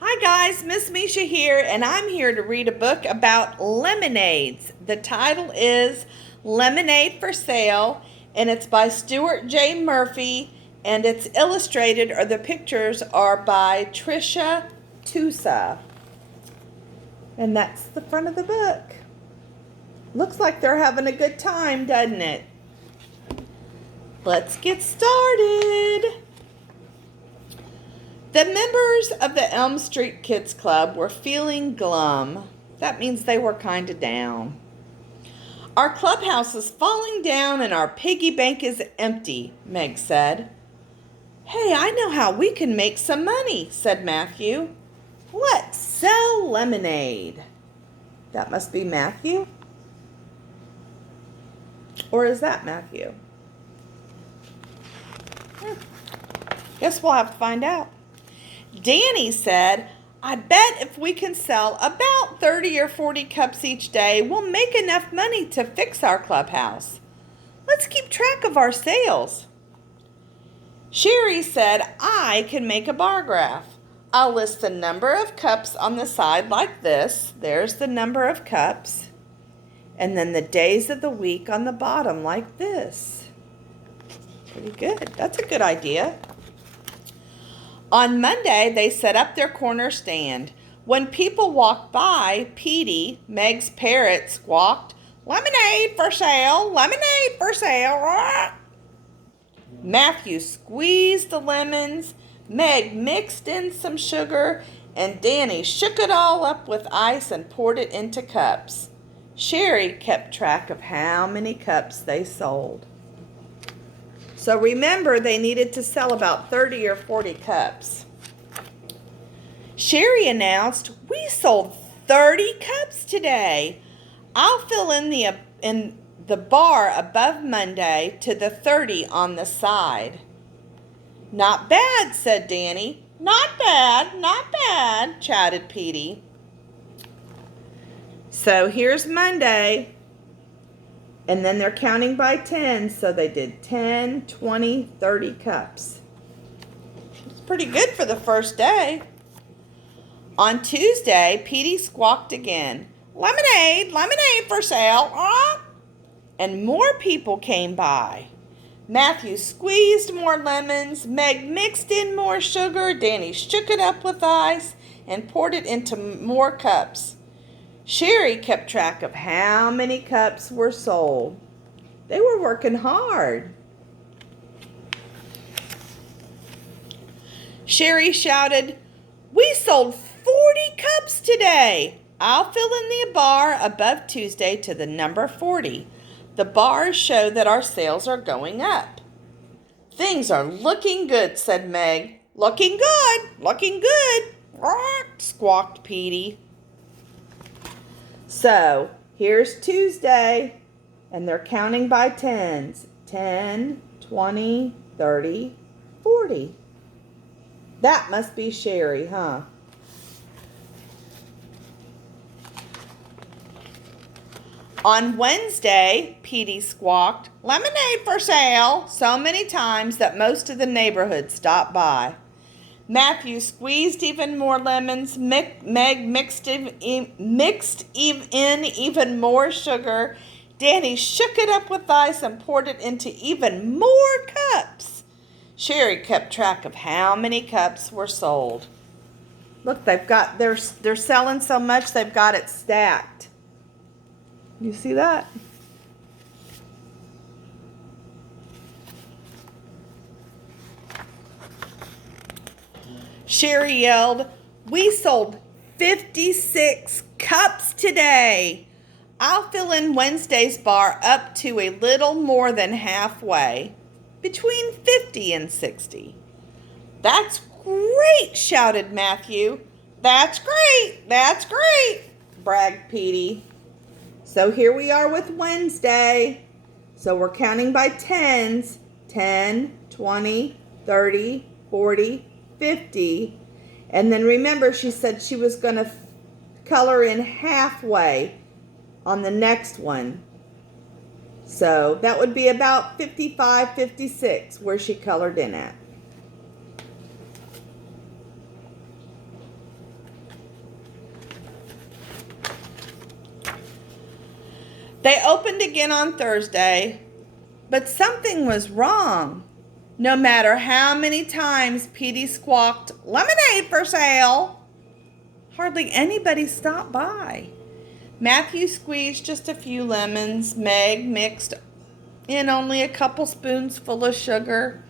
Hi guys, Miss Misha here, and I'm here to read a book about lemonades. The title is Lemonade for Sale, and it's by Stuart J. Murphy, and it's illustrated, or the pictures are by Trisha Tusa. And that's the front of the book. Looks like they're having a good time, doesn't it? Let's get started. The members of the Elm Street Kids Club were feeling glum. That means they were kind of down. Our clubhouse is falling down and our piggy bank is empty, Meg said. Hey, I know how we can make some money, said Matthew. Let's sell lemonade. That must be Matthew? Or is that Matthew? Guess we'll have to find out. Danny said, I bet if we can sell about 30 or 40 cups each day, we'll make enough money to fix our clubhouse. Let's keep track of our sales. Sherry said, I can make a bar graph. I'll list the number of cups on the side like this. There's the number of cups. And then the days of the week on the bottom like this. Pretty good. That's a good idea. On Monday, they set up their corner stand. When people walked by, Petey, Meg's parrot, squawked, Lemonade for sale! Lemonade for sale! Matthew squeezed the lemons, Meg mixed in some sugar, and Danny shook it all up with ice and poured it into cups. Sherry kept track of how many cups they sold. So remember, they needed to sell about 30 or 40 cups. Sherry announced, we sold 30 cups today. I'll fill in the bar above Monday to the 30 on the side. Not bad, said Danny. Not bad, chatted Petey. So here's Monday. And then they're counting by 10, so they did 10, 20, 30 cups. It's pretty good for the first day. On Tuesday, Petey squawked again, Lemonade for sale. And more people came by. Matthew squeezed more lemons, Meg mixed in more sugar, Danny shook it up with ice and poured it into more cups. Sherry kept track of how many cups were sold. They were working hard. Sherry shouted, we sold 40 cups today. I'll fill in the bar above Tuesday to the number 40. The bars show that our sales are going up. Things are looking good, said Meg. Looking good, squawked Petey. So, here's Tuesday, and they're counting by tens. 10, 20, 30, 40. That must be Sherry, huh? On Wednesday, Petey squawked, Lemonade for sale, so many times that most of the neighborhood stopped by. Matthew squeezed even more lemons, Meg mixed in even more sugar. Danny shook it up with ice and poured it into even more cups. Sherry kept track of how many cups were sold. Look, they're selling so much they've got it stacked. You see that? Sherry yelled, we sold 56 cups today. I'll fill in Wednesday's bar up to a little more than halfway, between 50 and 60. That's great, shouted Matthew. That's great, bragged Petey. So here we are with Wednesday. So we're counting by tens, 10, 20, 30, 40, 50. And then remember, she said she was going to color in halfway on the next one. So that would be about 55, 56 where she colored in at. They opened again on Thursday, but something was wrong. No matter how many times Petey squawked, "Lemonade for sale," hardly anybody stopped by. Matthew squeezed just a few lemons. Meg mixed in only a couple spoons full of sugar.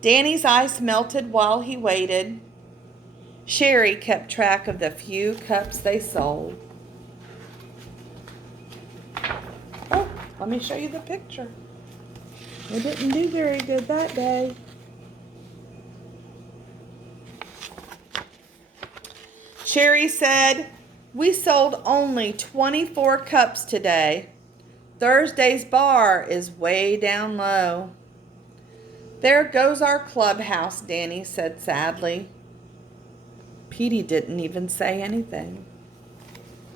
Danny's ice melted while he waited. Sherry kept track of the few cups they sold. Oh, let me show you the picture. They didn't do very good that day. Sherry said, "We sold only 24 cups today. Thursday's bar is way down low." "There goes our clubhouse," Danny said sadly. Petey didn't even say anything.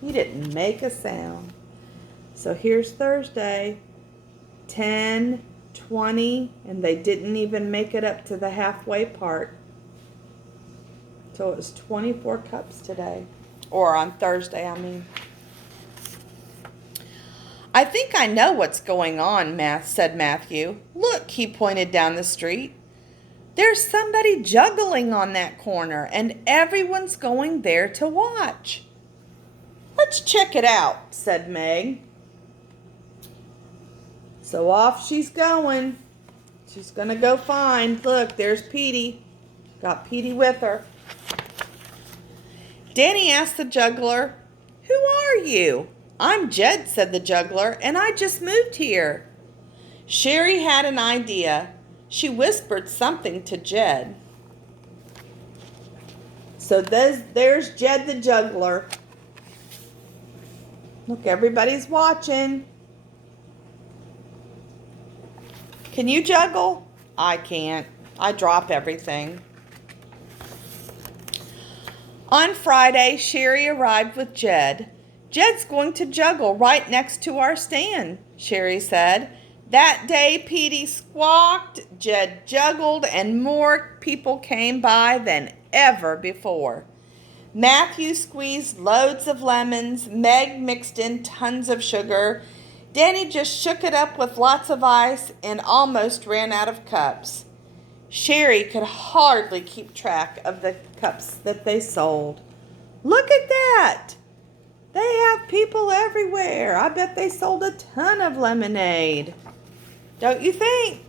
He didn't make a sound. So here's Thursday, 10, 20, and they didn't even make it up to the halfway part. So it was 24 cups today. Or on Thursday, I mean. "I think I know what's going on," said Matthew. "Look," he pointed down the street. "There's somebody juggling on that corner, and everyone's going there to watch." "Let's check it out," said Meg. So off she's going. She's going to go find. Look, there's Petey. Got Petey with her. Danny asked the juggler, "Who are you?" "I'm Jed," said the juggler, "and I just moved here." Sherry had an idea. She whispered something to Jed. So there's Jed the juggler. Look, everybody's watching. Can you juggle? I can't. I drop everything. On Friday, Sherry arrived with Jed. "Jed's going to juggle right next to our stand," Sherry said. That day, Petey squawked, Jed juggled, and more people came by than ever before. Matthew squeezed loads of lemons. Meg mixed in tons of sugar. Danny just shook it up with lots of ice and almost ran out of cups. Sherry could hardly keep track of the cups that they sold. Look at that! They have people everywhere. I bet they sold a ton of lemonade. Don't you think?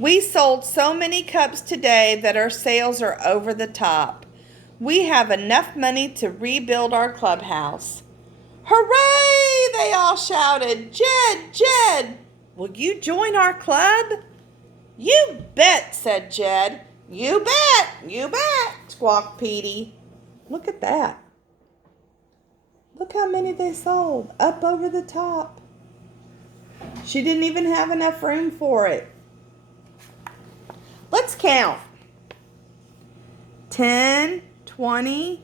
We sold so many cups today that our sales are over the top. We have enough money to rebuild our clubhouse. Hooray! They all shouted. Jed, Jed, will you join our club? You bet, said Jed. You bet, squawked Petey. Look at that. Look how many they sold, up over the top. She didn't even have enough room for it. Let's count. 10, 20,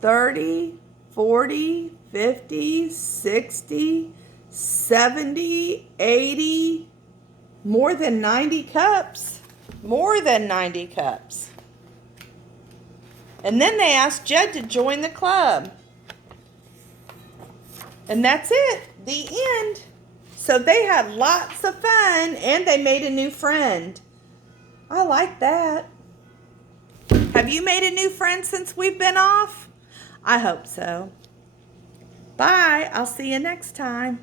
30, 40, 50, 60, 70, 80, more than 90 cups. More than 90 cups. And then they asked Jed to join the club. And that's it. The end. So they had lots of fun and they made a new friend. I like that. Have you made a new friend since we've been off? I hope so. Bye. I'll see you next time.